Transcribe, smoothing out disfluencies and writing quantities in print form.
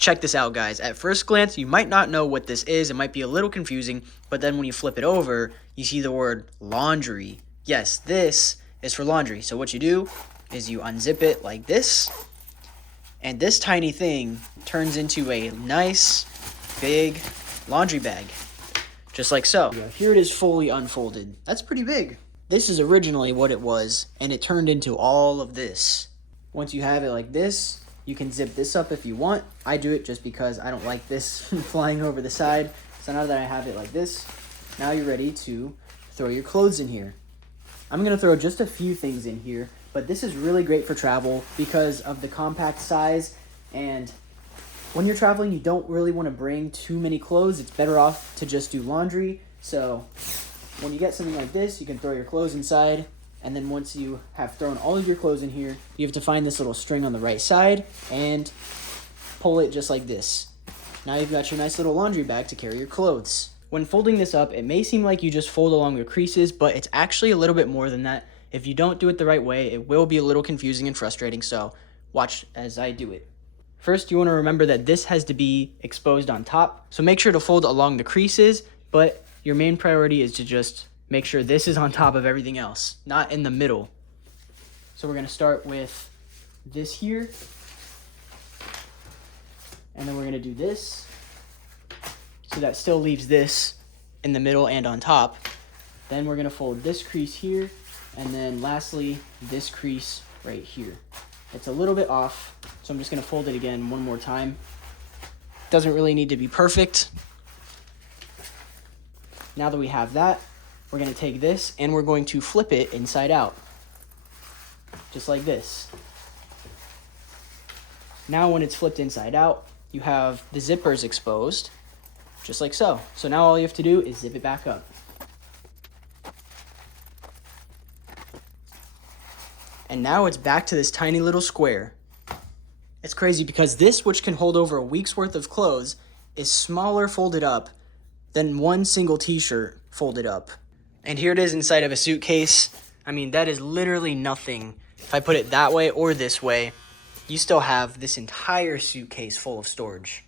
Check this out, guys. At first glance, you might not know what this is. It might be a little confusing, but then when you flip it over, you see the word laundry. Yes, this is for laundry. So what you do is you unzip it like this, and this tiny thing turns into a nice, big laundry bag, just like so. Here it is fully unfolded. That's pretty big. This is originally what it was, and it turned into all of this. Once you have it like this, you can zip this up if you want. I do it just because I don't like this flying over the side. So now that I have it like this, now you're ready to throw your clothes in here. I'm going to throw just a few things in here, but this is really great for travel because of the compact size. And when you're traveling, you don't really want to bring too many clothes. It's better off to just do laundry. So when you get something like this, you can throw your clothes inside. And then once you have thrown all of your clothes in here, you have to find this little string on the right side and pull it just like this. Now you've got your nice little laundry bag to carry your clothes. When folding this up, it may seem like you just fold along the creases, but it's actually a little bit more than that. If you don't do it the right way, it will be a little confusing and frustrating, so watch as I do it. First, you want to remember that this has to be exposed on top, so make sure to fold along the creases, but your main priority is to just make sure this is on top of everything else, not in the middle. So we're going to start with this here, and then we're going to do this, so that still leaves this in the middle and on top. Then we're going to fold this crease here, and then lastly, this crease right here. It's a little bit off, so I'm just going to fold it again one more time. Doesn't really need to be perfect. Now that we have that, we're going to take this and we're going to flip it inside out, just like this. Now when it's flipped inside out, you have the zippers exposed, just like so. So now all you have to do is zip it back up. And now it's back to this tiny little square. It's crazy because this, which can hold over a week's worth of clothes, is smaller folded up than one single t-shirt folded up. And here it is inside of a suitcase. I mean, that is literally nothing. If I put it that way or this way, you still have this entire suitcase full of storage.